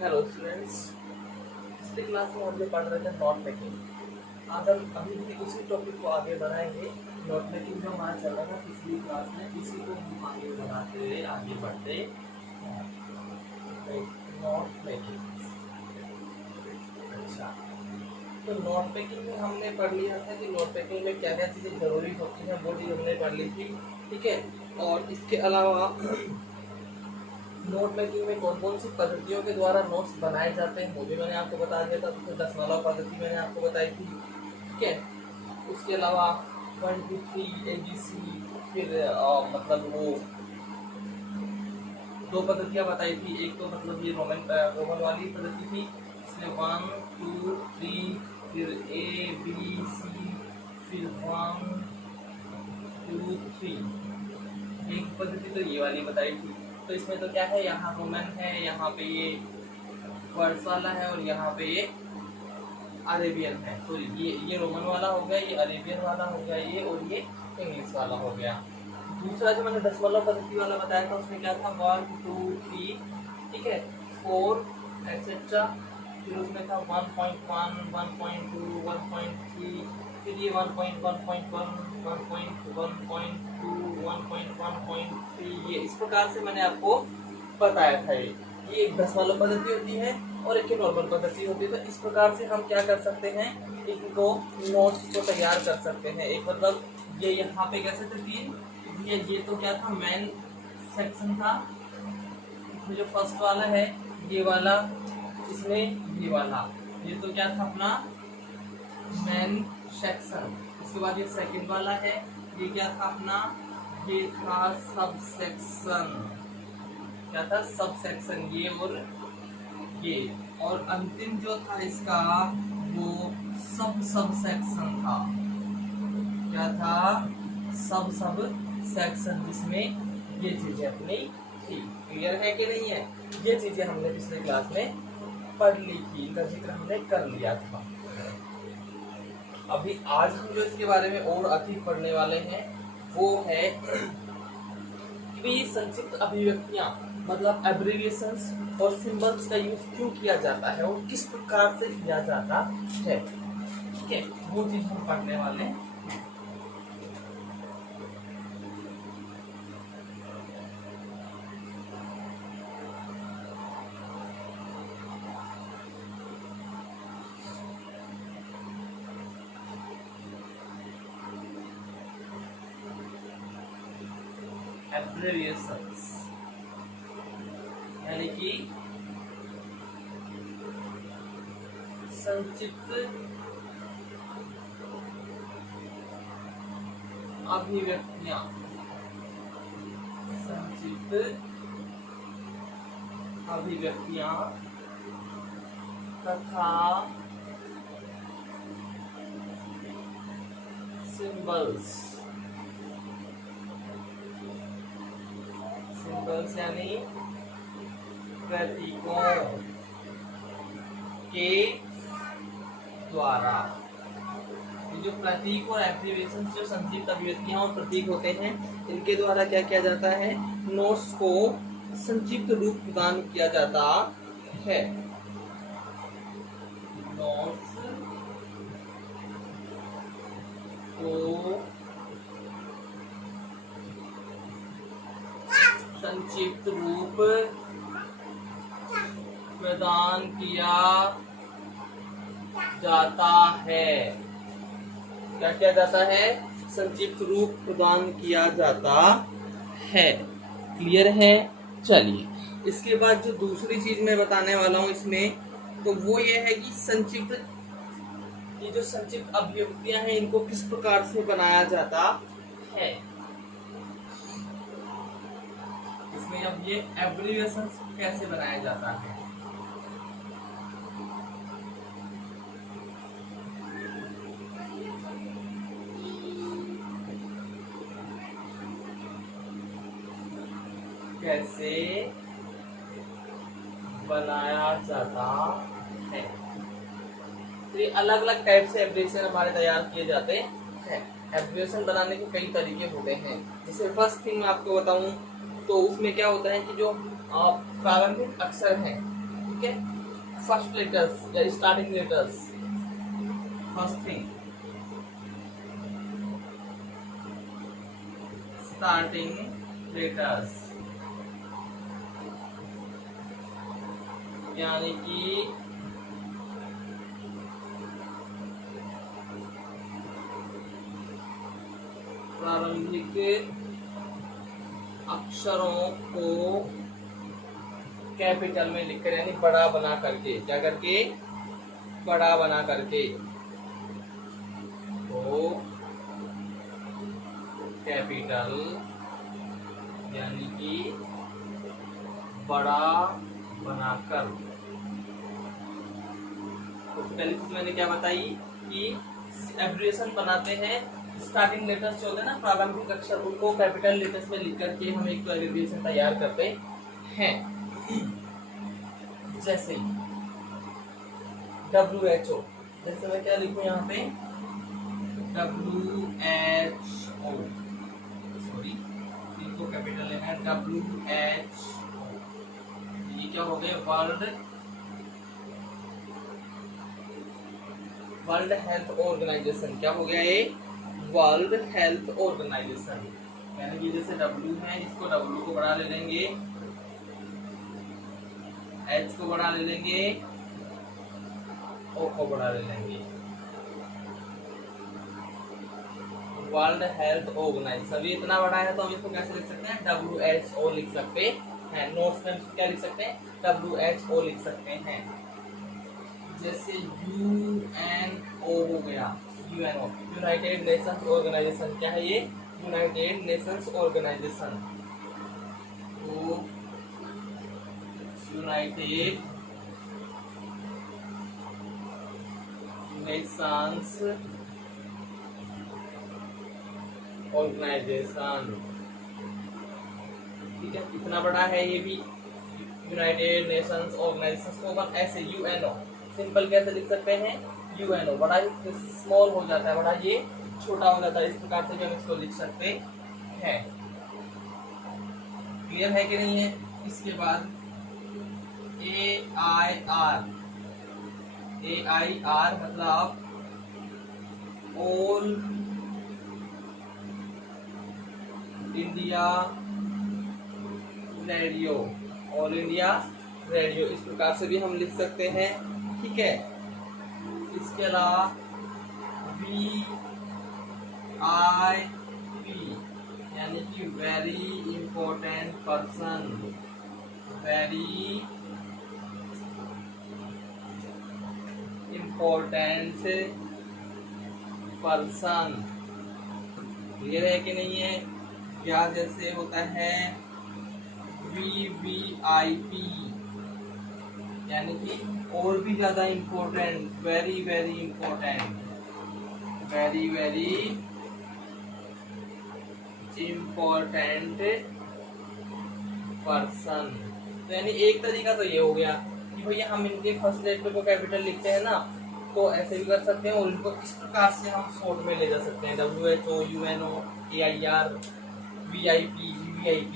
Hello students, पिछली class में हम लोग पढ़ रहे थे नोट मेकिंग। आज हम अभी भी उसी टॉपिक को आगे बढ़ाएंगे। नोट मेकिंग जो हमारा चल रहा था पिछली क्लास में, इसी को हम आगे बढ़ाते हुए आगे बढ़ते हैं। Note making. अच्छा, तो नोट मेकिंग में हमने पढ़ लिया था कि नोट मेकिंग में क्या क्या चीज़ें जरूरी होती हैं, वो चीज़ हमने पढ़ ली थी। ठीक है, और इसके अलावा नोट मेकिंग में कौन कौन सी पद्धतियों के द्वारा नोट्स बनाए जाते हैं वो भी मैंने आपको बता दिया था। तो 10 पद्धति मैंने आपको बताई थी। ठीक है, उसके अलावा 1 2 3 ABC, फिर मतलब वो दो पद्धतियाँ बताई थी। एक तो मतलब ये रोमन वाली पद्धति थी, इसमें 1 2 3, फिर ABC, फिर 1 2 3। एक पद्धति तो ये वाली बताई थी। तो इसमें तो क्या है, यहाँ रोमन है, यहाँ पे ये वर्ड्स वाला है, और यहाँ पे ये अरेबियन है। तो ये रोमन वाला हो गया, ये अरेबियन वाला हो गया, ये और ये इंग्लिश वाला हो गया। दूसरा जो मैंने 10 पद्धति वाला बताया था उसमें क्या था, 1 2 3, ठीक है, 4 एक्सेट्रा। फिर उसमें था 1.1 1.2 1.3, फिर ये 1.1.1 1.1.2 1.1.3। ये इस प्रकार से मैंने आपको बताया था। ये एक 10 पद्धति होती है और एक नॉर्मल पद्धति होती है। तो इस प्रकार से हम क्या कर सकते हैं, इनको नोट्स को तैयार कर सकते हैं। एक मतलब ये यहाँ पे कैसे थे 3, ये तो क्या था, मेन सेक्शन था। इसमें जो फर्स्ट वाला है ये वाला, इसमें ये वाला, ये तो क्या था अपना मेन सेक्शन। उसके बाद ये सेकंड वाला है, ये क्या था अपना, ये था सब सेक्शन। क्या था, सब सेक्शन, ये और ये। और अंतिम जो था इसका वो सब सेक्शन था। क्या था, सब सेक्शन, जिसमें ये चीजें अपनी थी। क्लियर है कि नहीं है? ये चीजें हमने पिछले क्लास में पढ़ ली थी, इनका जिक्र हमने कर लिया था। अभी आज हम जो इसके बारे में और अधिक पढ़ने वाले हैं वो है कि संक्षिप्त अभिव्यक्तियां मतलब एब्रिविएशंस और सिंबल्स का यूज क्यों किया जाता है और किस प्रकार से किया जाता है। ठीक है, वो चीज हम पढ़ने वाले हैं। एब्रिविएशंस यानी कि संक्षिप्त अभिव्यक्तियां, संक्षिप्त अभिव्यक्तियां तथा सिंबल्स। सिंबल्स यानी प्रतीकों के द्वारा। ये जो प्रतीक और एब्रिविएशन, जो संक्षिप्त अभिव्यक्तियां और प्रतीक होते हैं, इनके द्वारा क्या किया जाता है, नोट्स को संक्षिप्त रूप प्रदान किया जाता है। नोट्स को संक्षिप्त रूप प्रदान किया जाता है। क्या किया जाता है, संक्षिप्त रूप प्रदान किया जाता है। क्लियर है? चलिए, इसके बाद जो दूसरी चीज मैं बताने वाला हूँ इसमें, तो वो ये है कि ये जो संक्षिप्त अभिव्यक्तियां हैं इनको किस प्रकार से बनाया जाता है। इसमें अब ये एब्रिविएशन कैसे बनाया जाता है। कैसे बनाया जाता है। तो ये अलग अलग टाइप से एब्रिविएशन हमारे तैयार किए जाते हैं। एब्रिविएशन बनाने के कई तरीके होते हैं। जैसे फर्स्ट थिंग मैं आपको बताऊं तो उसमें क्या होता है कि जो प्रारंभिक अक्षर हैं, ठीक है। फर्स्ट लेटर्स या starting letters, first thing starting letters, यानी कि प्रारंभिक अक्षरों को कैपिटल में लिखकर, यानी बड़ा बना करके, क्या करके, बड़ा बना करके, तो कैपिटल यानी कि बड़ा बनाकर। तो पहले मैंने क्या बताई कि एब्रिविएशन बनाते हैं, स्टार्टिंग लेटर्स जो होते हैं ना, प्रारंभिक अक्षर, उनको कैपिटल लेटर्स में लिख करके हम एक एब्रिविएशन तैयार करते हैं। जैसे WHO, जैसे मैं क्या लिखूं यहाँ पे, WHO, सॉरी इनको कैपिटल लेना है, WHO, ये क्या हो गया, वर्ल्ड हेल्थ ऑर्गेनाइजेशन, क्या हो गया ये, वर्ल्ड हेल्थ ऑर्गेनाइजेशन। यानी कि जैसे W है, इसको W को बड़ा ले लेंगे, H को बड़ा ले लेंगे, O को बड़ा ले लेंगे, वर्ल्ड हेल्थ ऑर्गेनाइजेशन। अभी इतना बड़ा है तो हम इसको कैसे लिख सकते हैं, WHO लिख सकते हैं। नोट्स में क्या लिख सकते हैं, WHO लिख सकते हैं। जैसे UNO हो गया, UNO, यूनाइटेड नेशंस ऑर्गेनाइजेशन, क्या है ये, यूनाइटेड नेशंस ऑर्गेनाइजेशन। तो यूनाइटेड नेशंस ऑर्गेनाइजेशन, ठीक है, इतना बड़ा है ये भी, यूनाइटेड नेशंस ऑर्गेनाइजेशन को अपन ऐसे UNO सिंपल कैसे लिख सकते हैं, UNO, बड़ा ही स्मॉल हो जाता है, बड़ा ये छोटा हो जाता है, इस प्रकार से भी हम इसको लिख सकते हैं। क्लियर है कि नहीं है। इसके बाद AIR मतलब all India radio, all India radio, इस प्रकार से भी हम लिख सकते हैं, ठीक है। इसके अलावा VIP यानी कि very important person, very important person, clear है कि नहीं है। या जैसे होता है VVIP यानी कि और भी ज्यादा important, very very important, very very important person. तो यानी एक तरीका तो ये हो गया कि भैया हम इनके फर्स्ट लेटर को कैपिटल लिखते हैं ना, तो ऐसे भी कर सकते हैं और इनको इस प्रकार से हम शॉर्ट में ले जा सकते हैं, WHO, UNO, AIR, VIP, VVIP।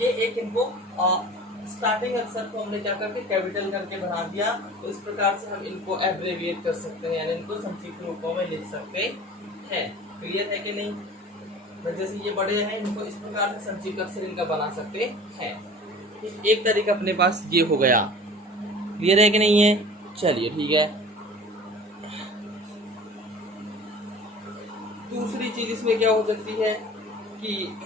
ये एक इनको स्टार्टिंग अक्षर को हमने क्या करके कैपिटल करके बना दिया, तो इस प्रकार से हम इनको एब्रेविएट कर सकते हैं, यानी इनको संक्षिप्त रूपों में लिख सकते हैं। क्लियर है कि नहीं। जैसे ये बड़े हैं, इनको इस प्रकार से संक्षिप्त अक्षर इनका बना सकते हैं। एक तरीका अपने पास ये हो गया, क्लियर है कि नहीं है। चलिए ठीक है। दूसरी चीज इसमें क्या हो सकती है कि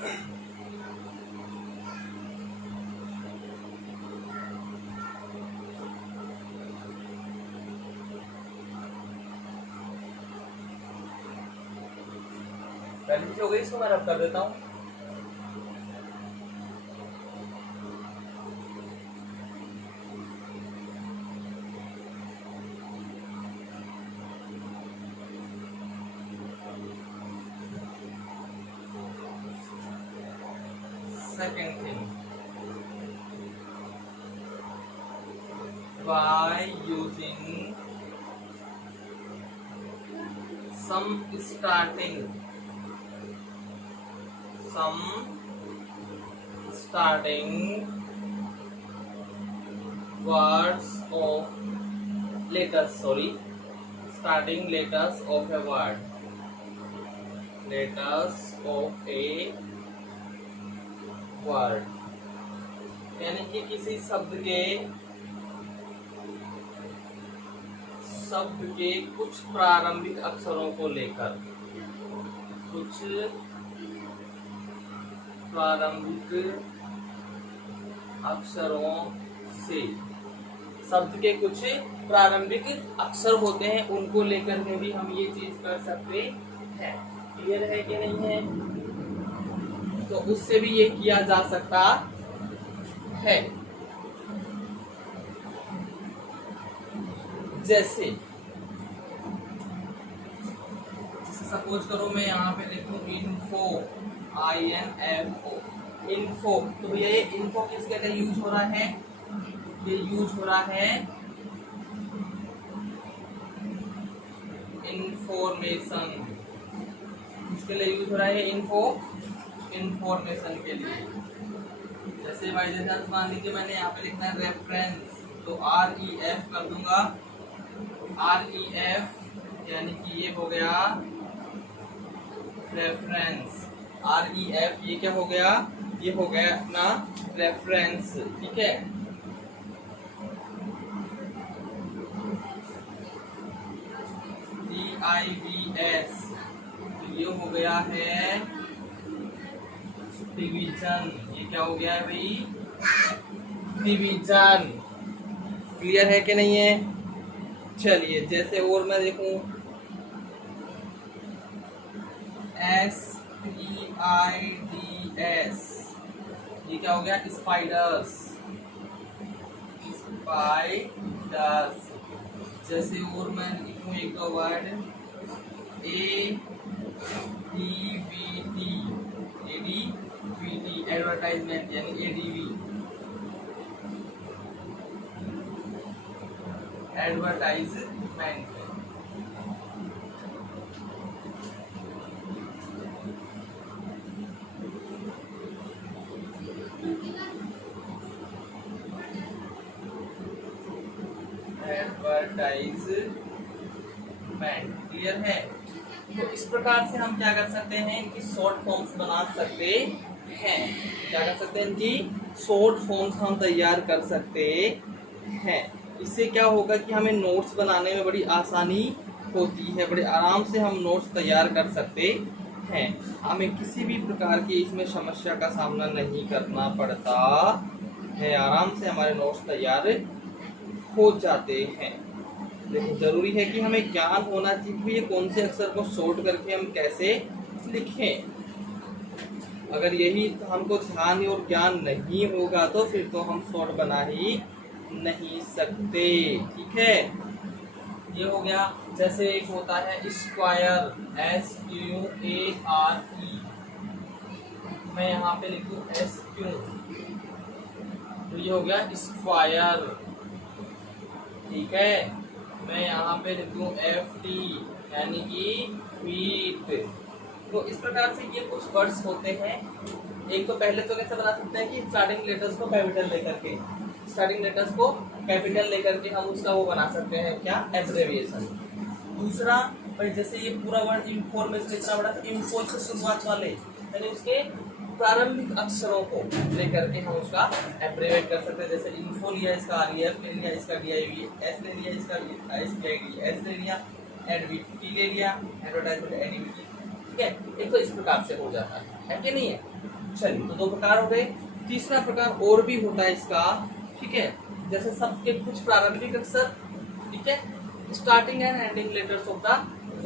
पहली चीज हो गई, इसको मैं रब कर देता हूँ। Second thing, by using some starting words of letters, sorry, starting letters of a word, letters of a word, यानी कि किसी शब्द के कुछ प्रारंभिक अक्षरों को लेकर, कुछ प्रारंभिक अक्षरों से, शब्द के कुछ प्रारंभिक अक्षर होते हैं उनको लेकर के भी हम ये चीज कर सकते हैं। क्लियर है कि नहीं है? तो उससे भी ये किया जा सकता है। जैसे सपोज करो मैं यहाँ पे लिखूं इन्फो, INFO, इन्फो, तो भैया ये इन्फो किसके लिए यूज हो रहा है? ये यूज हो रहा है इंफॉर्मेशन, किसके लिए यूज हो रहा है? इंफॉर्मेशन के लिए। जैसे बाई चांस मान लीजिए मैंने यहाँ पे लिखना है रेफरेंस, तो REF कर दूंगा, REF यानी कि ये हो गया रेफरेंस, REF ये क्या हो गया? ये हो गया अपना रेफरेंस, ठीक है। DIVS ये हो गया है डिवीजन, ये क्या हो गया है भाई? डिवीजन। क्लियर है कि नहीं है? चलिए जैसे और मैं देखूं SPIDS, ये क्या हो गया? Spiders, spiders. जैसे और मैं लिखूं एक दो वर्ड ADVT, एडवर्टाइजमेंट यानी ADV, एडवर्टाइजमेंट। एडवर्टाइजमेंट, क्लियर है? तो इस प्रकार से हम क्या कर सकते हैं? इनकी शॉर्ट फॉर्म्स बना सकते हैं। क्या कर सकते हैं? इनकी शॉर्ट फॉर्म्स हम तैयार कर सकते हैं। इससे क्या होगा कि हमें नोट्स बनाने में बड़ी आसानी होती है, बड़े आराम से हम नोट्स तैयार कर सकते हैं। हमें किसी भी प्रकार की इसमें समस्या का सामना नहीं करना पड़ता है, आराम से हमारे नोट्स तैयार हो जाते हैं। लेकिन जरूरी है कि हमें ज्ञान होना चाहिए कि ये कौन से अक्षर को शॉर्ट करके हम कैसे लिखें। अगर यही हमको ध्यान और ज्ञान नहीं होगा तो फिर तो हम शॉर्ट बना ही नहीं सकते, ठीक है। ये हो गया। जैसे एक होता है स्क्वायर, SQARE, मैं यहाँ पे लिखूं SQ, तो ये हो गया स्क्वायर, ठीक है। मैं यहाँ पे लिखूं FT यानी कि फीट। तो इस प्रकार से ये कुछ वर्ड्स होते हैं। एक तो पहले तो कैसे बना सकते हैं कि स्टार्टिंग लेटर्स को कैपिटल लेकर के, स्टार्टिंग लेटर्स को कैपिटल लेकर के हम उसका वो बना सकते हैं, क्या? एब्रेविएशन। दूसरा भाई जैसे ये पूरा वर्ड इंफॉर्मेशन इतना बड़ा, तो इन्फो से शुरुआत वाले यानी उसके प्रारंभिक अक्षरों को लेकर के हम उसका एब्रेविएट कर सकते हैं। जैसे इन्फो लिया, इसका REF ले लिया, इसका DIVS ले लिया, इसका SPIDS ले लिया, एडवीटी ले लिया, एडवर्टाइजमेंट एडवीटी, ठीक है। एक तो इस प्रकार से हो जाता है कि नहीं है? चलिए, तो दो प्रकार हो गए। तीसरा प्रकार और भी होता है इसका, ठीक है। जैसे शब्द के कुछ प्रारंभिक अक्षर, ठीक है, starting and ending letters of the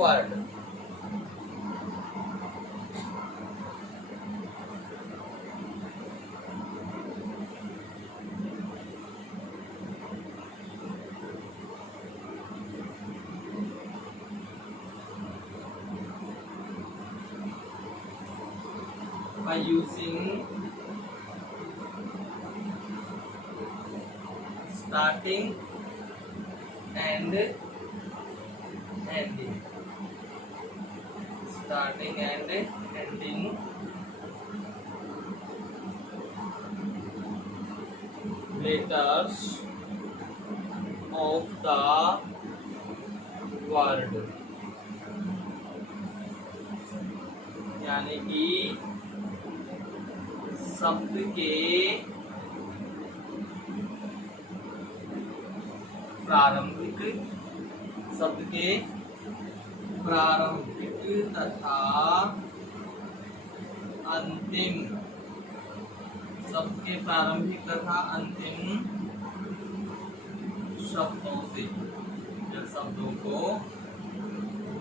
word. By using starting and ending, starting and ending letters of the word, यानी कि शब्द के प्रारंभिक तथा अंतिम शब्दों से या शब्दों को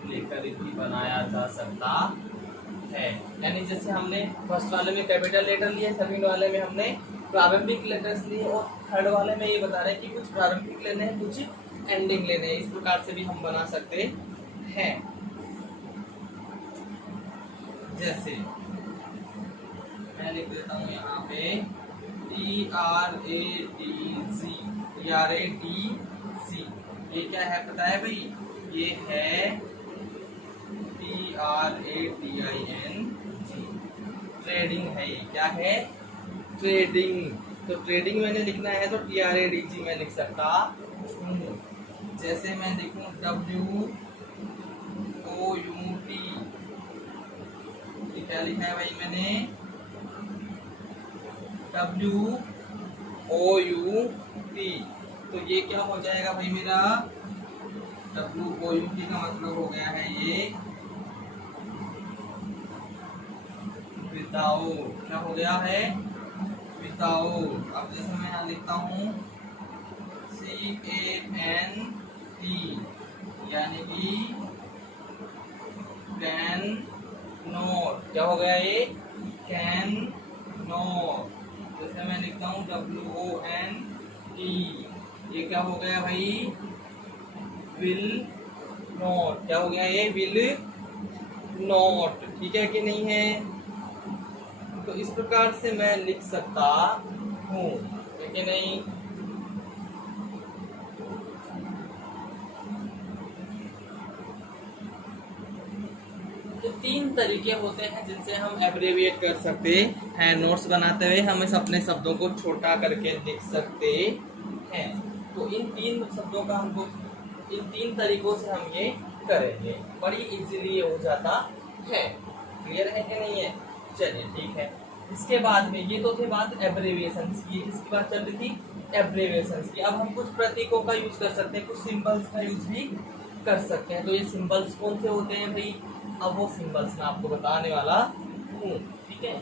लेकर भी बनाया जा सकता है। यानी जैसे हमने फर्स्ट वाले में कैपिटल लेटर लिए, सेकंड वाले में हमने प्रारंभिक लेटर्स लिए, और थर्ड वाले में ये बता रहे हैं कि कुछ प्रारंभिक लेने हैं, कुछ एंडिंग लेने हैं। इस प्रकार से भी हम बना सकते हैं। जैसे मैं लिख देता हूँ यहाँ पे TRADC, ये क्या है पता है भाई? ये है TRADING, ट्रेडिंग है। ये क्या है? ट्रेडिंग। तो ट्रेडिंग मैंने लिखना है तो TRADG मैं लिख सकता हूँ। जैसे मैं लिखूँ WOUT, ये क्या लिखा है भाई मैंने? WOUT, तो ये क्या हो जाएगा भाई मेरा? WOUT का मतलब हो गया है ये विदाउट। क्या हो गया है? विदाउट। अब जैसे मैं यहाँ लिखता हूँ CANT, यानी कि कैन नॉट। क्या हो गया ये? Can not. जैसे मैं लिखता हूँ WONT, ये क्या हो गया भाई? Will not. क्या हो गया ये? Will not. ठीक है कि नहीं है? तो इस प्रकार से मैं लिख सकता हूँ, है कि नहीं? तो तीन तरीके होते हैं जिनसे हम एब्रेविएट कर सकते हैं। नोट्स बनाते हुए हम इस अपने शब्दों को छोटा करके लिख सकते हैं। तो इन तीन शब्दों का हमको, इन तीन तरीकों से हम ये करेंगे, बड़ी इजीली ये हो जाता है। क्लियर है कि नहीं है? चलिए ठीक है। इसके बाद में ये तो थे बात एब्रेविएशंस की। किसकी बात चल रही थी? एब्रेविएशंस की। अब हम कुछ प्रतीकों का यूज कर सकते हैं, कुछ सिंबल्स का यूज भी कर सकते हैं। तो ये सिंबल्स कौन से होते हैं भाई? अब वो सिंबल्स मैं आपको बताने वाला हूँ। ठीक है,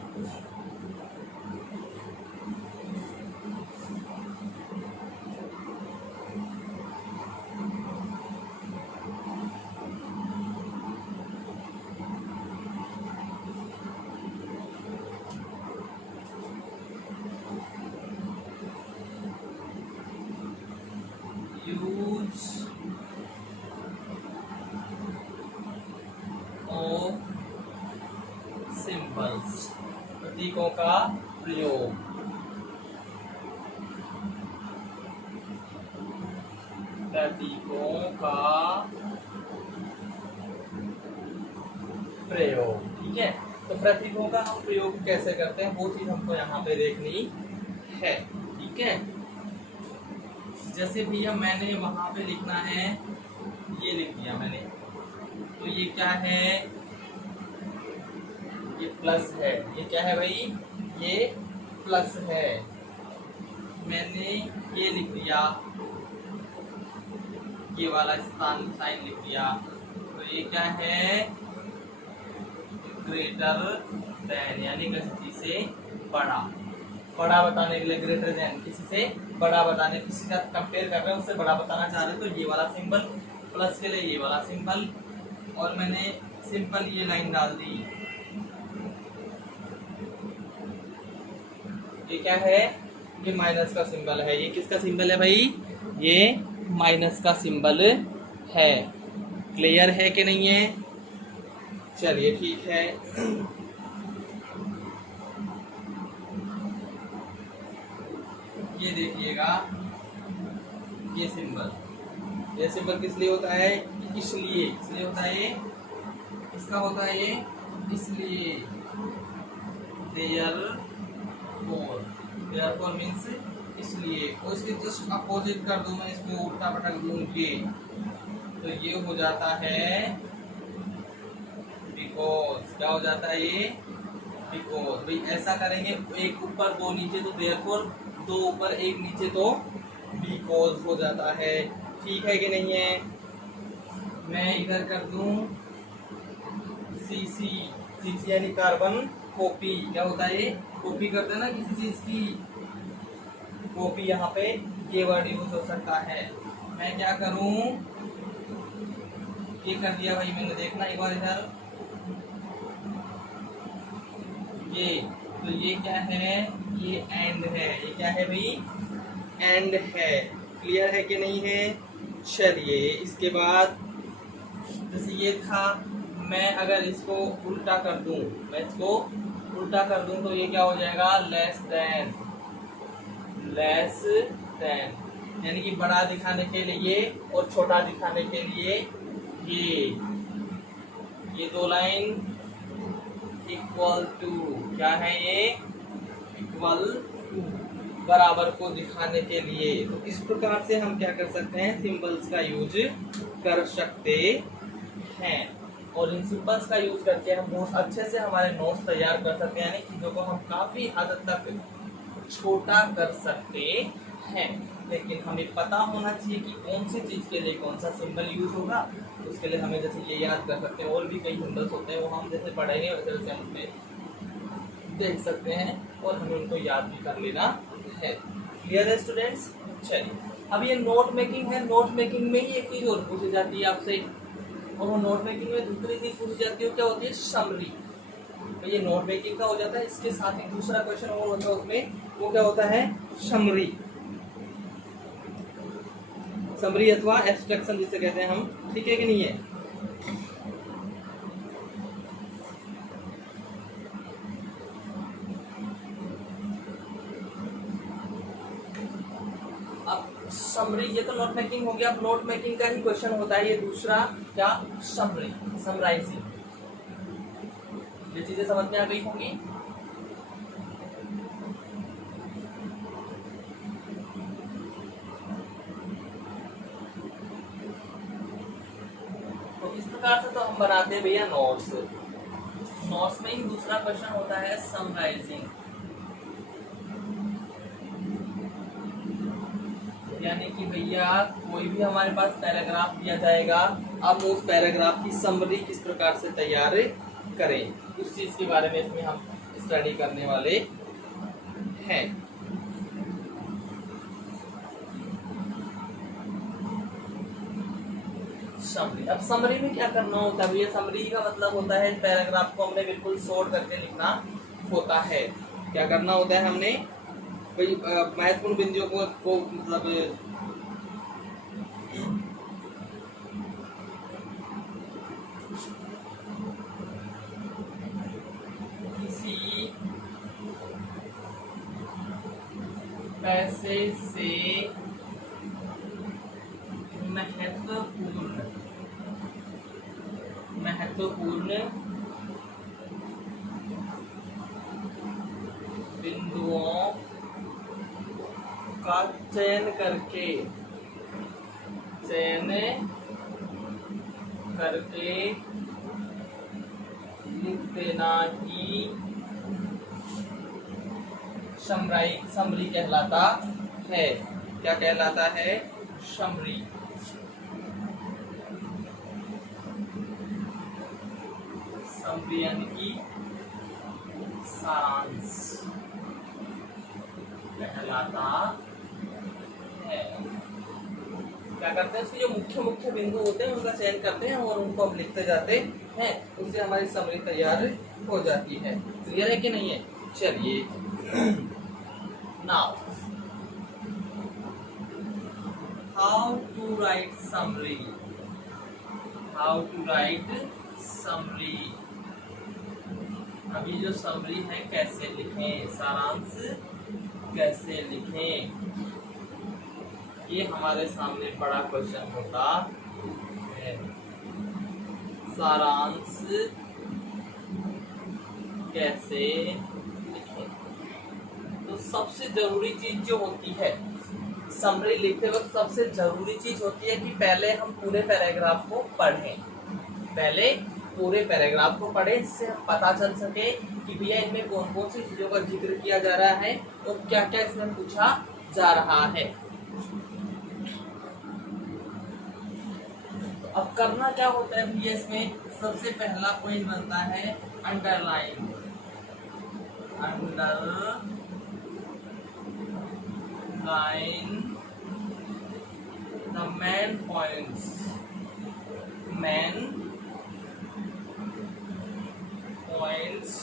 यूज ऑफ सिंबल्स, प्रतीकों का प्रयोग। प्रतीकों का प्रयोग, ठीक है। तो प्रतीकों का हम प्रयोग कैसे करते हैं वो चीज हमको यहाँ पे देखनी है। ठीक है, जैसे भैया मैंने वहां पे लिखना है, ये लिख दिया मैंने, तो ये क्या है? ये प्लस है। ये क्या है भाई? ये प्लस है। मैंने ये लिख दिया, ये वाला स्थान साइन लिख दिया, तो ये क्या है? ग्रेटर देन, यानी किसी से बड़ा। बड़ा बताने के लिए ग्रेटर देन, किसी से बड़ा बताने, किसी का कंपेयर कर रहे हैं, उससे बड़ा बताना चाह रहे हैं, तो ये वाला सिंबल। प्लस के लिए ये वाला सिंबल, और मैंने सिंपल ये लाइन डाल दी। ये क्या है? ये माइनस का सिंबल है। ये किसका सिंबल है भाई? ये माइनस का सिंबल है। क्लियर है कि नहीं है? चलिए ठीक है। ये देखिएगा, ये सिंबल किस लिए होता है? इसलिए होता है। ये इसका होता है, ये इसलिए। देयरफॉर मीन्स इसलिए, और इसके जस्ट अपोजिट कर दूं मैं, इसको उल्टा पटक दूं ये, तो ये हो जाता है बिकॉज। क्या हो जाता है ये? बिकॉज। भाई ऐसा करेंगे, एक ऊपर दो नीचे, तो देयरफॉर दो ऊपर एक नीचे, तो बिकॉज हो जाता है। ठीक है कि नहीं है? मैं इधर कर दूं सीसी, सीसी यानी कार्बन कॉपी। क्या होता है ये? कॉपी करते हैं ना किसी चीज की, कॉपी। यहाँ पे ये वर्ड यूज हो सकता है। मैं क्या करूं, ये कर दिया भाई मैंने, देखना एक बार इधर, ये, तो ये क्या है? ये एंड है। ये क्या है भाई? एंड है। क्लियर है कि नहीं है? चलिए, इसके बाद जैसे ये था, मैं अगर इसको उल्टा कर दूं, मैं इसको उल्टा कर दूं तो ये क्या हो जाएगा? Less than. लेस देन यानी कि बड़ा दिखाने के लिए और छोटा दिखाने के लिए ये दो लाइन इक्वल टू, क्या है ये? इक्वल टू, बराबर को दिखाने के लिए। तो इस प्रकार से हम क्या कर सकते हैं? सिंबल्स का यूज कर सकते हैं, और इन सिंबल्स का यूज करके हम बहुत अच्छे से हमारे नोट्स तैयार कर सकते हैं, यानी चीजों को हम काफी हद तक छोटा कर सकते हैं। लेकिन हमें पता होना चाहिए कि कौन सी चीज के लिए कौन सा सिंबल यूज होगा। उसके लिए हमें जैसे ये याद कर सकते हैं, और भी कई सिंबल्स होते हैं, वो हम जैसे पढ़ेंगे वैसे हम उसमें देख सकते हैं और हमें उनको याद भी कर लेना है। क्लियर है स्टूडेंट्स? चलिए, अब ये नोट मेकिंग है। नोट मेकिंग में ही एक चीज और पूछी जाती है आपसे, और वो नोट मेकिंग में दूसरी चीज पूछी जाती है, क्या होती है? समरी। तो ये नोट मेकिंग का हो जाता है, इसके साथ ही दूसरा क्वेश्चन और होता है उसमें, वो क्या होता है? समरी। समरी अथवा एब्स्ट्रैक्शन जिसे कहते हैं हम। ठीक है कि नहीं है? अब समरी, ये तो नोट मेकिंग हो गया। अब नोट मेकिंग का ही क्वेश्चन होता है ये दूसरा, क्या? Summary, summarising. ये चीजें समझ में आ गई होंगी। तो इस प्रकार से तो हम बनाते हैं भैया नोट्स। नोट्स में ही दूसरा क्वेश्चन होता है समराइजिंग, यानी कि भैया कोई भी हमारे पास पैराग्राफ दिया जाएगा, अब उस पैराग्राफ की समरी किस प्रकार से तैयार करें, उस चीज के बारे में इसमें हम स्टडी करने वाले हैं। समरी। अब समरी में क्या करना होता है भैया? समरी का मतलब होता है पैराग्राफ को हमने बिल्कुल शॉर्ट करके लिखना होता है। क्या करना होता है हमने? भाई महत्वपूर्ण बिंदुओं को मतलब किसी पैसे से महत्वपूर्ण बिंदुओं का चयन करके लिख देना ही समरी कहलाता है। क्या कहलाता है? समरी। समरी यानी कि सारांश कहलाता है। क्या करते हैं? उसके जो मुख्य मुख्य बिंदु होते हैं उनका चयन करते हैं और उनको हम लिखते जाते हैं, उससे हमारी समरी तैयार हो जाती है। क्लियर है कि नहीं है? चलिए, now how to write summary. How to write summary. अभी जो समरी है कैसे लिखें, सारांश कैसे लिखें, ये हमारे सामने बड़ा क्वेश्चन होता है। सारांश कैसे लिखें? तो तो सबसे जरूरी चीज जो होती है समरी लिखते वक्त, सबसे जरूरी चीज होती है कि पहले हम पूरे पैराग्राफ को पढ़ें, पहले पूरे पैराग्राफ को पढ़ें, जिससे हम पता चल सके कि भैया इनमें कौन कौन सी चीजों का जिक्र किया जा रहा है और क्या क्या इसमें पूछा जा रहा है। तो अब करना क्या होता है भैया, इसमें सबसे पहला पॉइंट बनता है underline, underline the main points, main points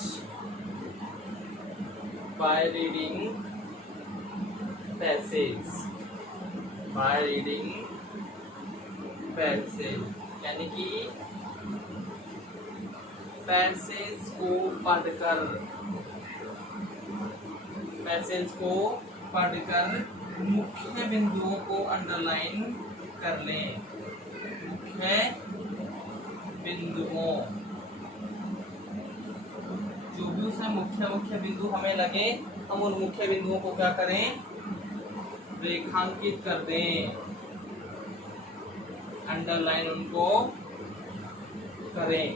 by reading passage, by reading passage, यानी कि पैसेज को पढ़कर, पैसेज को पढ़कर मुख्य बिंदुओं को अंडरलाइन कर लें, मुख्य बिंदुओं, जो भी उसमें मुख्य बिंदु हमें लगे हम उन मुख्य बिंदुओं को क्या करें, रेखांकित कर दें, अंडरलाइन उनको करें।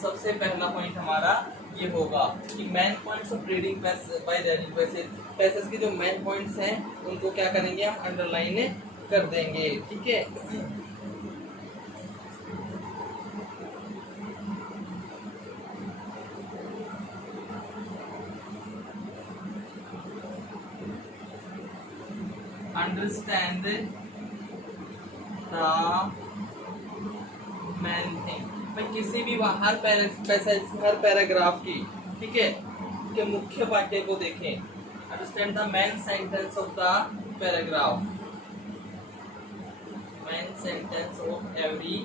सबसे पहला पॉइंट हमारा ये होगा कि main points of reading by reading passage, passage के जो मेन पॉइंट्स हैं उनको क्या करेंगे, हम अंडरलाइन कर देंगे। ठीक है, अंडरस्टैंड द मेन थिंग, भाई किसी भी हर पैराग्राफ की, ठीक है, के मुख्य वाक्य को देखें, understand the main sentence of the paragraph, main sentence of every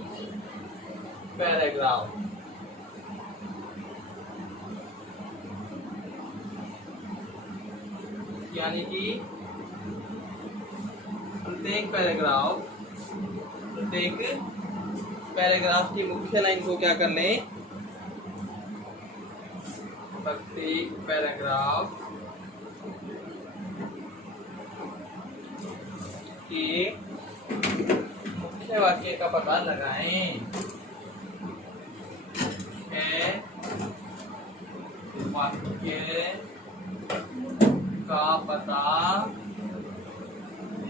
paragraph, यानी कि प्रत्येक पैराग्राफ की मुख्य लाइन को क्या करने, प्रत्येक पैराग्राफ के मुख्य वाक्य का पता लगाएं, वाक्य का पता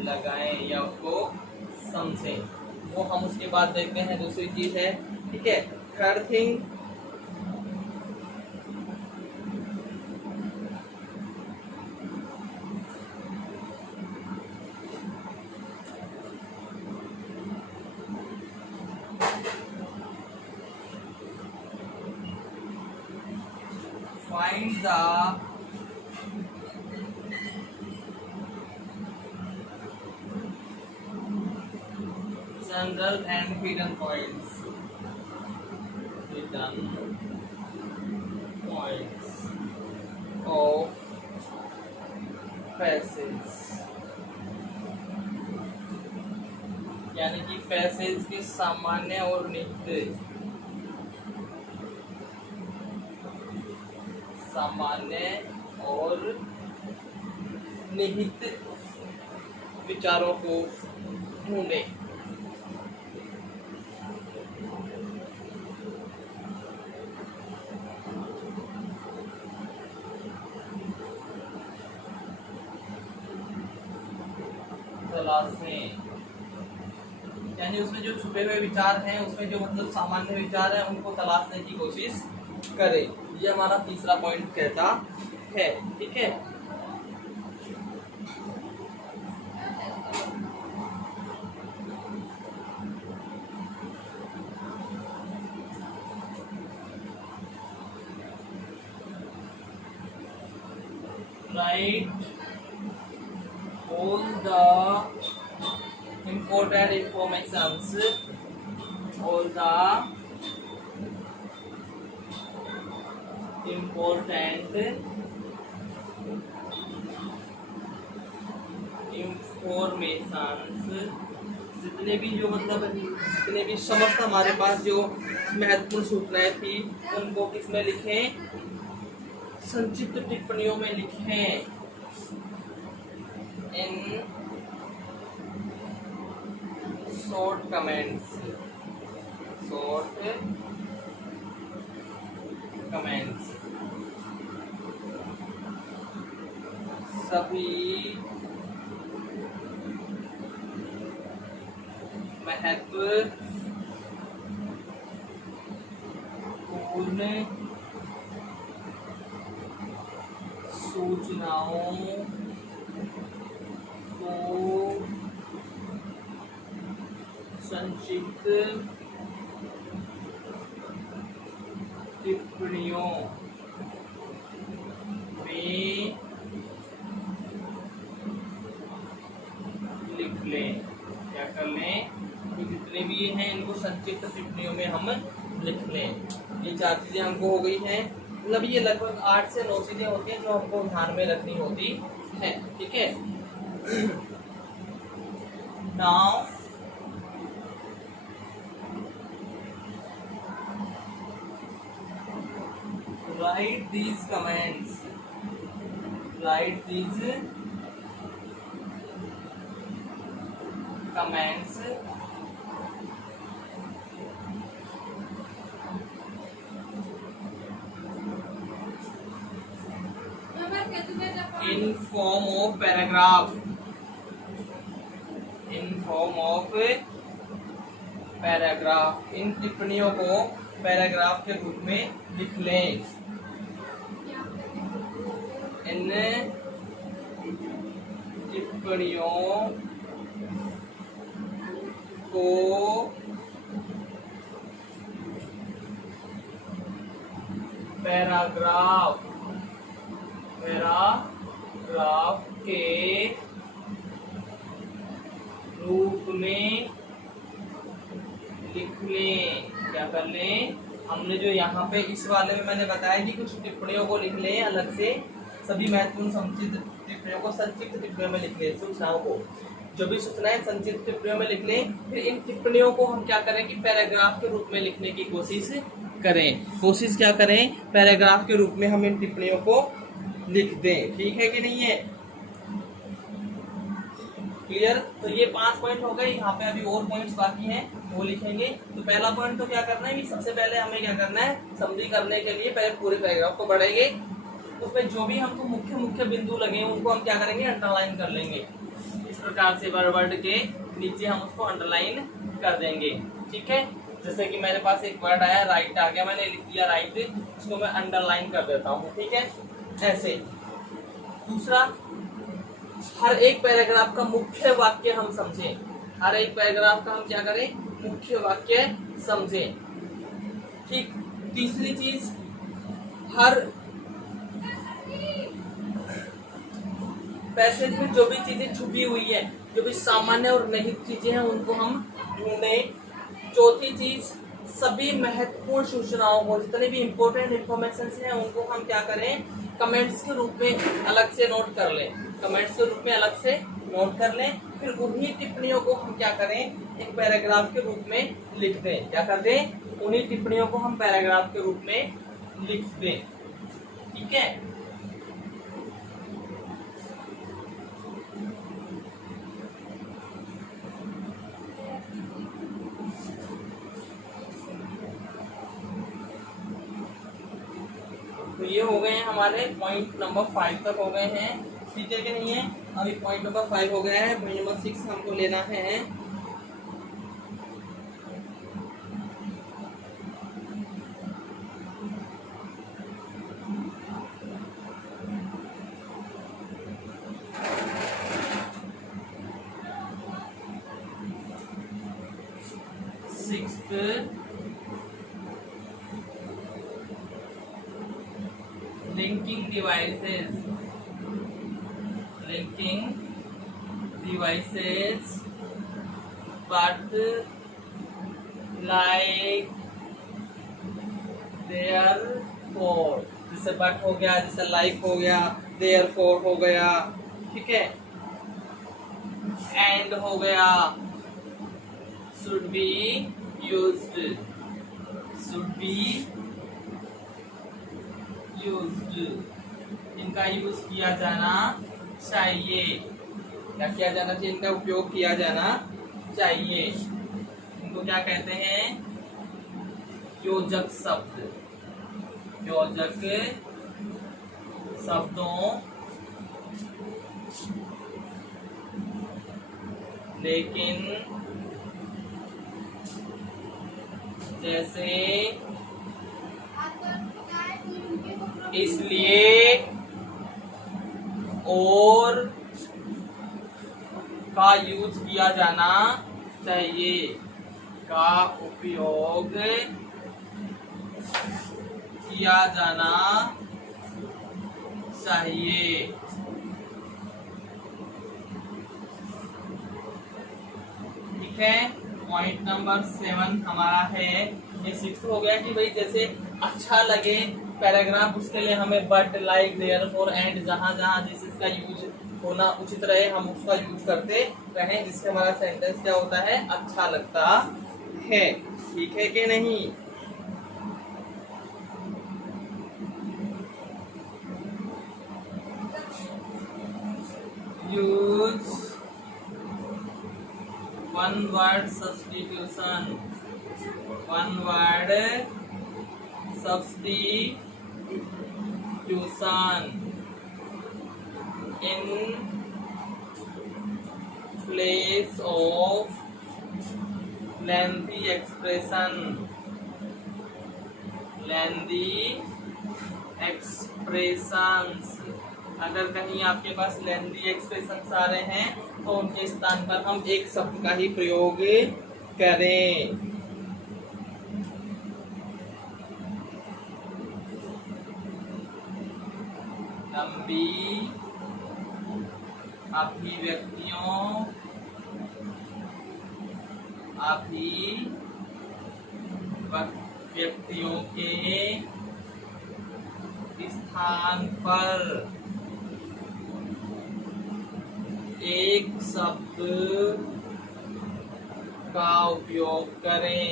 लगाएं या उसको समझें, वो हम उसके बाद देखते हैं। दूसरी चीज है, ठीक है, third thing, find the general and hidden points, hidden points of passage, यानी कि पैसेज के सामान्य और निहित, सामान्य और निहित विचारों को ढूंढें। तलाशें, यानी उसमें जो छुपे हुए विचार हैं, उसमें जो मतलब सामान्य विचार हैं, उनको तलाशने की कोशिश करें। ये हमारा तीसरा पॉइंट कहता है। ठीक है, right all the important informations, all the important informations, जितने भी जो मतलब जितने भी समस्त हमारे पास जो महत्वपूर्ण सूचनाएं थी उनको किसमें लिखें, संक्षिप्त टिप्पणियों में लिखें। इन शॉर्ट कमेंट्स, सभी महत्वपूर्ण सूचनाओं को संक्षिप्त टिप्पणियों में लिख लें। क्या कर लें? तो जितने भी हैं इनको संक्षिप्त टिप्पणियों में हम लिख लें। ये 4 चीजें हमको हो गई हैं। मतलब ये लगभग 8 से 9 चीजें होती हैं जो हमको ध्यान में रखनी होती है। ठीक है। Now write these comments, in form of paragraph, इन टिप्पणियों को पैराग्राफ के रूप में लिख लें। इन टिप्पणियों को पैराग्राफ के रूप में लिख लें। क्या कर लें? हमने जो यहाँ पे इस वाले में मैंने बताया कि कुछ टिप्पणियों को लिख लें अलग से, सभी महत्वपूर्ण संक्षिप्त टिप्पणियों को संक्षिप्त टिप्पणियों में लिख लें। सूचनाओं को, जो भी सूचनाएं संक्षिप्त टिप्पणियों में लिख लें। फिर इन टिप्पणियों को हम क्या करें कि पैराग्राफ के रूप में लिखने की कोशिश करें। क्या करें? पैराग्राफ के रूप में हम इन टिप्पणियों को लिख दें। ठीक है कि नहीं है? क्लियर? तो ये 5 पॉइंट हो गए। यहाँ पे अभी और पॉइंट्स बाकी हैं, वो लिखेंगे। तो पहला पॉइंट तो क्या करना है कि सबसे पहले हमें क्या करना है, समरी करने के लिए पहले पूरे पैराग्राफ को पढ़ेंगे। उसमें जो भी हमको मुख्य बिंदु लगे उनको हम क्या करेंगे, अंडरलाइन कर लेंगे। इस प्रकार से वर्ड के नीचे हम उसको अंडरलाइन कर देंगे। ठीक है। जैसे कि मेरे पास एक वर्ड आया, राइट आ गया, मैंने लिख दिया राइट, इसको मैं अंडरलाइन कर देता हूँ। ठीक है। ऐसे दूसरा, हर एक पैराग्राफ का मुख्य वाक्य हम समझें। हर एक पैराग्राफ का हम क्या करें, मुख्य वाक्य समझें। ठीक। तीसरी चीज, हर पैसेज में जो भी चीजें छुपी हुई है, जो भी सामान्य और निहित चीजें हैं, उनको हम ढूंढें। चौथी चीज, सभी महत्वपूर्ण सूचनाओं को, जितने भी इंपॉर्टेंट इंफॉर्मेशन हैं, उनको हम क्या करें, कमेंट्स के रूप में अलग से नोट कर लें। फिर उन्हीं टिप्पणियों को हम क्या करें, एक पैराग्राफ के रूप में लिख दें। क्या कर दें? उन्हीं टिप्पणियों को हम पैराग्राफ के रूप में लिख दें। ठीक है। तो ये हो गए हैं हमारे पॉइंट नंबर 5 तक हो गए हैं। ठीक है कि नहीं है? अभी पॉइंट नंबर 5 हो गया है। पॉइंट नंबर 6 हमको लेना है। Linking devices, but like therefore, जैसे but हो गया, जैसे like हो गया, therefore हो गया। ठीक है। and हो गया, should be used, इनका यूज किया जाना चाहिए। क्या किया जाना चाहिए? इनका उपयोग किया जाना चाहिए। इनको क्या कहते हैं? योजक शब्द। योजक शब्दों लेकिन जैसे इसलिए और का यूज किया जाना चाहिए, का उपयोग किया जाना चाहिए। ठीक है, पॉइंट नंबर 7 हमारा है, ये 6 हो गया कि भाई जैसे अच्छा लगे पैराग्राफ, उसके लिए हमें बट, लाइक, देयरफॉर, एंड, जहां जहां जिस इसका यूज होना उचित रहे हम उसका यूज करते रहें, जिससे हमारा सेंटेंस क्या होता है? अच्छा लगता है। ठीक है कि नहीं? Use one word substitution. One word substitution in place of lengthy expression। lengthy expressions, अगर कहीं आपके पास lengthy expressions आ रहे हैं तो उनके स्थान पर हम एक शब्द का ही प्रयोग करें। लंबी अभिव्यक्तियों के स्थान पर एक शब्द का उपयोग करें।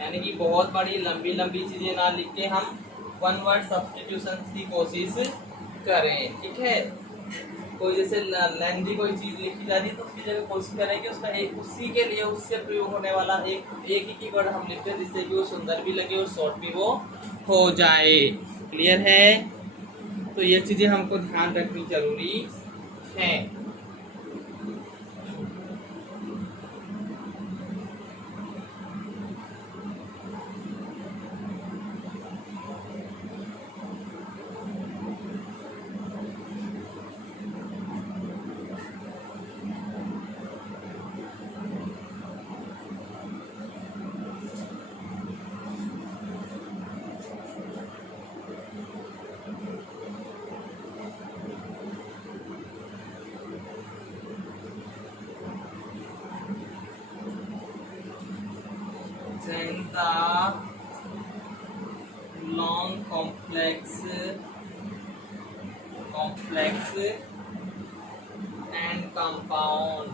यानी कि बहुत बड़ी लंबी लंबी चीजें ना लिख के हम वन वर्ड सब्स्टिट्यूशन की कोशिश करें। ठीक है, कोई जैसे लेंदी कोई चीज लिखी जा रही है तो उसकी जगह कोशिश करें कि उसका एक उसी के लिए उससे प्रयोग होने वाला एक ही कीवर्ड हम लिखते हैं, जिससे कि वो सुंदर भी लगे और शॉर्ट भी वो हो जाए। क्लियर है? तो ये चीजें हमको ध्यान रखनी जरूरी है। The long complex and compound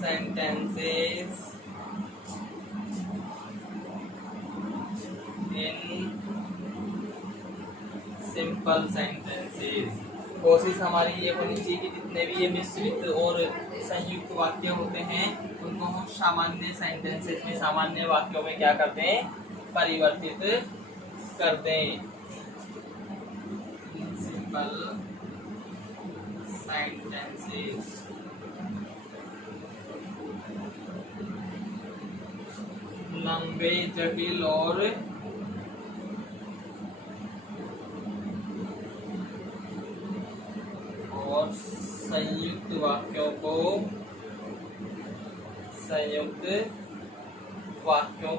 sentences in simple sentences। कोशिश हमारी ये होनी चाहिए कि जितने भी ये मिश्रित और संयुक्त वाक्य होते हैं उनको हम सामान्य सेंटेंसेस में, सामान्य वाक्यों में क्या करते हैं? परिवर्तित करते हैं। Simple sentences. लंबे, जटिल और संयुक्त वाक्यों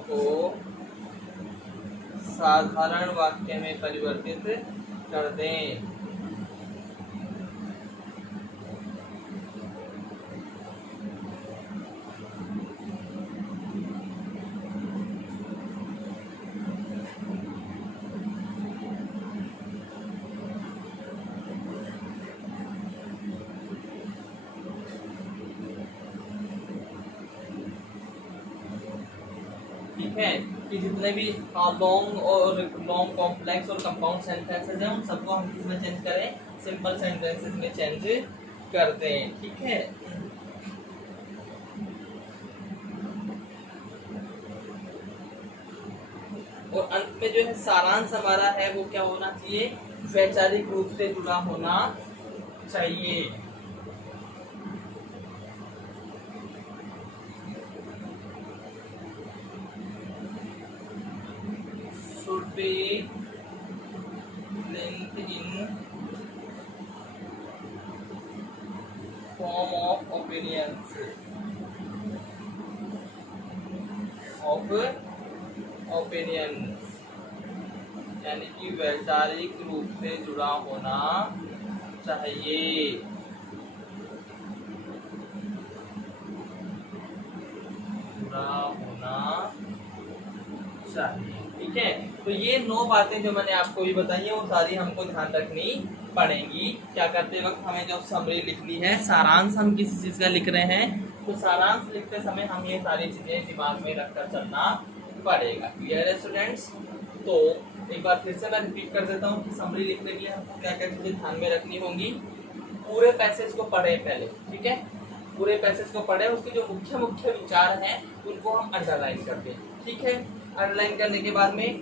को साधारण वाक्य में परिवर्तित कर दें। ठीक है। कि जितने भी लॉन्ग कॉम्प्लेक्स और कंपाउंड सेंटेंसेस हैं उन सबको हम किसमें चेंज करें, सिंपल सेंटेंसेस में चेंज करते हैं। ठीक है, और अंत में जो है सारांश हमारा है वो क्या होना चाहिए, वैचारिक रूप से जुड़ा होना चाहिए। should be linked in form of opinions यानी कि वैचारिक रूप से जुड़ा होना चाहिए। जुड़ा होना चाहिए। ठीक है, तो ये 9 बातें जो मैंने आपको भी बताई है वो सारी हमको ध्यान रखनी पड़ेंगी। क्या करते वक्त हमें जब समरी लिखनी है, सारांश हम किसी चीज का लिख रहे हैं तो सारांश लिखते समय हम ये सारी चीजें दिमाग में रखकर चलना पड़ेगा। क्लियर है स्टूडेंट्स? तो एक बार फिर से मैं रिपीट कर देता हूँ कि समरी लिखने के लिए हमको क्या क्या चीजें ध्यान में रखनी होंगी। पूरे पैसेज को पढ़े पहले, ठीक है, पूरे पैसेज को पढ़े, उसके जो मुख्य मुख्य विचार हैं उनको हम अंडरलाइन करते हैं। ठीक है, अंडरलाइन करने के बाद में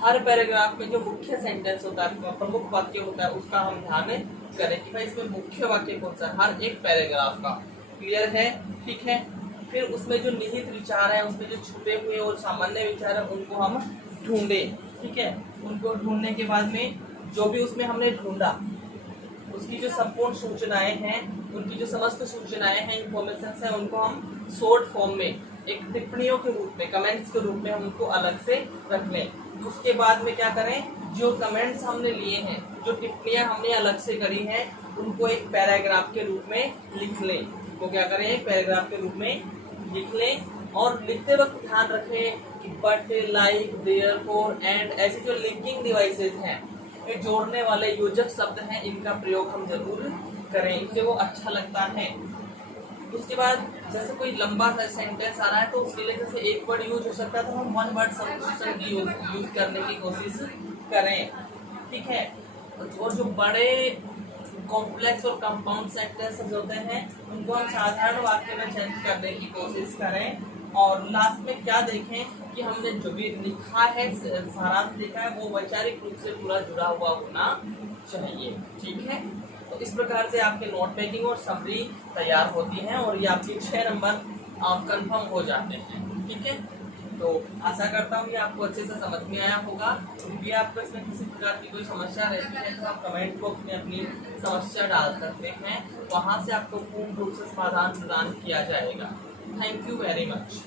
हर पैराग्राफ में जो मुख्य सेंटेंस होता है, प्रमुख वाक्य होता है, उसका हम ध्यान करें कि भाई इसमें मुख्य वाक्य कौन सा है हर एक पैराग्राफ का। क्लियर है? ठीक है, फिर उसमें जो निहित विचार है, उसमें जो छुपे हुए और सामान्य विचार है उनको हम ढूंढें। ठीक है, उनको ढूंढने के बाद में जो भी उसमें हमने ढूंढा उसकी जो संपूर्ण सूचनाएं हैं, उनकी जो समस्त सूचनाएं हैं, इंफॉर्मेशन है, उनको हम शॉर्ट फॉर्म में एक टिप्पणियों के रूप में, कमेंट्स के रूप में हम उनको अलग से रख लें। उसके बाद में क्या करें, जो कमेंट्स हमने लिए हैं, जो टिप्पणियां हमने अलग से करी हैं, उनको एक पैराग्राफ के रूप में लिख लें। उनको क्या करें, एक पैराग्राफ के रूप में लिख लें। और लिखते वक्त ध्यान रखें कि बट, लाइक, देयरफॉर, एंड ऐसी जो लिंकिंग डिवाइसेस हैं, ये जोड़ने वाले योजक शब्द हैं, इनका प्रयोग हम जरूर करें, इससे वो अच्छा लगता है। उसके बाद जैसे कोई लंबा सेंटेंस आ रहा है तो उसके लिए जैसे एक वर्ड यूज हो सकता है तो हम 1 वर्ड सब्स्टिट्यूशन यूज करने की कोशिश करें। ठीक है, और जो बड़े कॉम्प्लेक्स और कंपाउंड सेंटेंसेस होते हैं उनको हम साधारण वाक्य में चेंज करने की कोशिश करें। और लास्ट में क्या देखें कि हमने जो भी लिखा है, सारांश लिखा है, वो वैचारिक रूप से पूरा जुड़ा हुआ होना चाहिए। ठीक है, तो इस प्रकार से आपके नोट टेकिंग और समरी तैयार होती हैं और ये आपके 6 नंबर कंफर्म हो जाते हैं। ठीक है, तो आशा करता हूँ कि आपको अच्छे से समझ में आया होगा। यदि आपको इसमें किसी प्रकार की कोई समस्या रहती है तो आप कमेंट बॉक्स में अपनी समस्या डाल सकते हैं, वहाँ से आपको पूर्ण रूप से समाधान प्रदान किया जाएगा। Thank you very much.